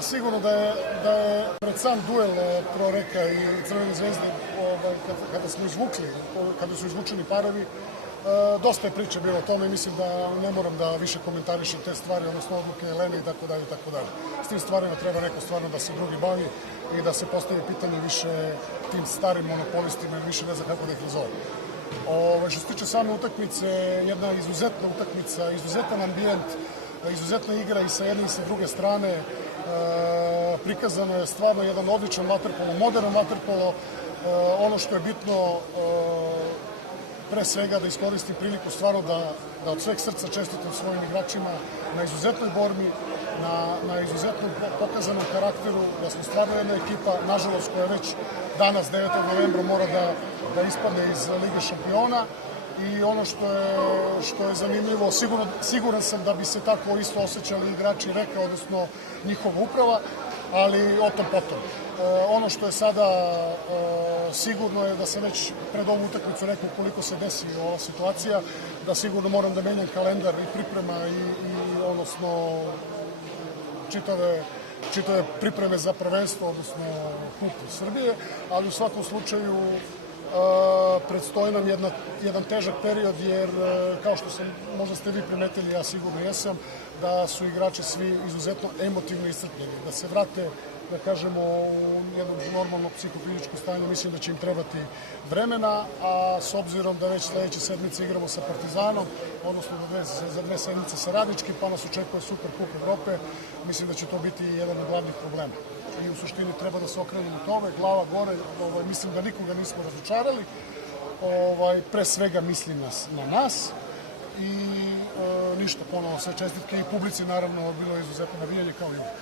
Sigurno da je pred sam duel Proreka i Crvene zvezde, kada su izvučeni parovi, dosta je priče bilo o tome i mislim da ne moram da više komentarišem te stvari, odnosno odluke Elene i tako dalje. S tim stvarima treba neko stvarno da se drugi bavi i da se postavi pitanje više tim starim monopolistima i više ne znam kako da ih nazove. Što se tiče same utakmice, jedna izuzetna utakmica, izuzetan ambijent, izuzetna igra i sa jedne i sa druge strane. Prikazano je stvarno jedan odličan vaterpolo, modern vaterpolo. Ono što je bitno, pre svega da iskoristim priliku stvarno da od sveg srca čestitam svojim igračima na izuzetnoj borbi, na izuzetnom pokazanom karakteru, da smo stvarno jedna ekipa, nažalost koja već danas 9. novembra mora da ispadne iz Lige šampiona. I ono što je zanimljivo, siguran sam da bi se tako isto osjećali igrači Reka, odnosno njihova uprava, ali o tom potom. Ono što je sada sigurno je da sam već pred ovu utakmicu rekao koliko se desi ova situacija, da sigurno moram da menjam kalendar i priprema i odnosno čitave pripreme za prvenstvo, odnosno Kup Srbije, ali u svakom slučaju predstoji nam jedan težak period, jer kao što sam, možda ste vi primetili, ja sigurno jesam, da su igrači svi izuzetno emotivno iscrpljeni, da se vrate, da kažemo, u jedno normalno psihofizičko stanje. Mislim da će im trebati vremena, a s obzirom da već sledeće sedmice igramo sa Partizanom, odnosno za 2 sedmice sa Radničkim, pa nas očekuje Super Kup Evrope, mislim da će to biti jedan od glavnih problema. I u suštini treba da se okrenemo tome, glava gore, mislim da nikoga nismo razočarali, pre svega mislim na nas i ništa, ponovo sve čestitke i publici, naravno, bilo je izuzetno navijanje kao i uvijek.